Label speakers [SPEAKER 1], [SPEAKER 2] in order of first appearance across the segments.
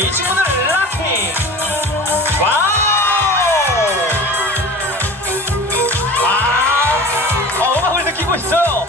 [SPEAKER 1] 이 친구들 락핑 와우! 와우 어, 음악을 느끼고 있어요.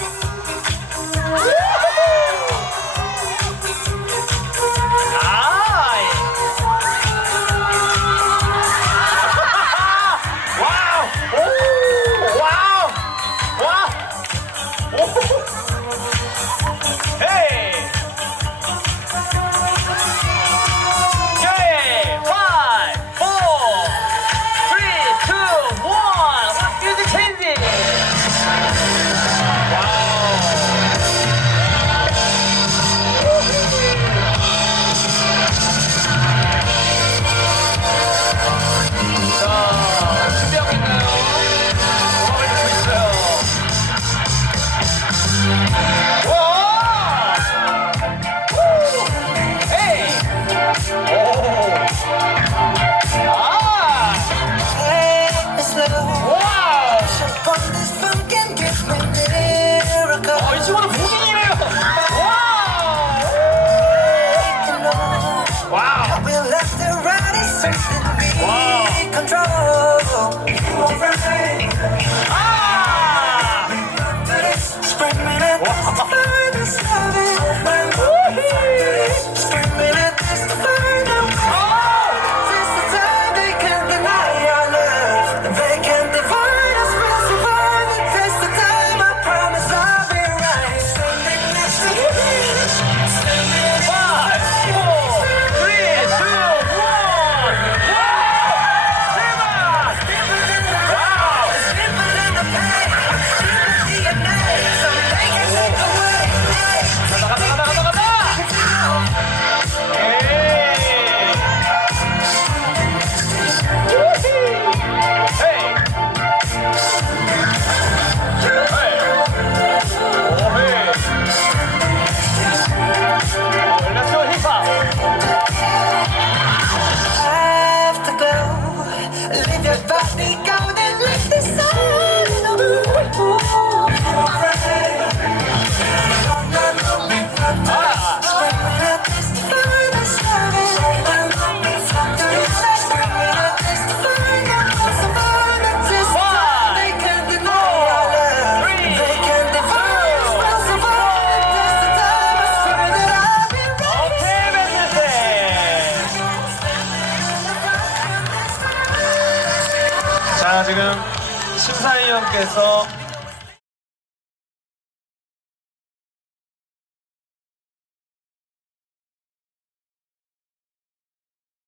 [SPEAKER 1] Take control.
[SPEAKER 2] 지금 심사위원께서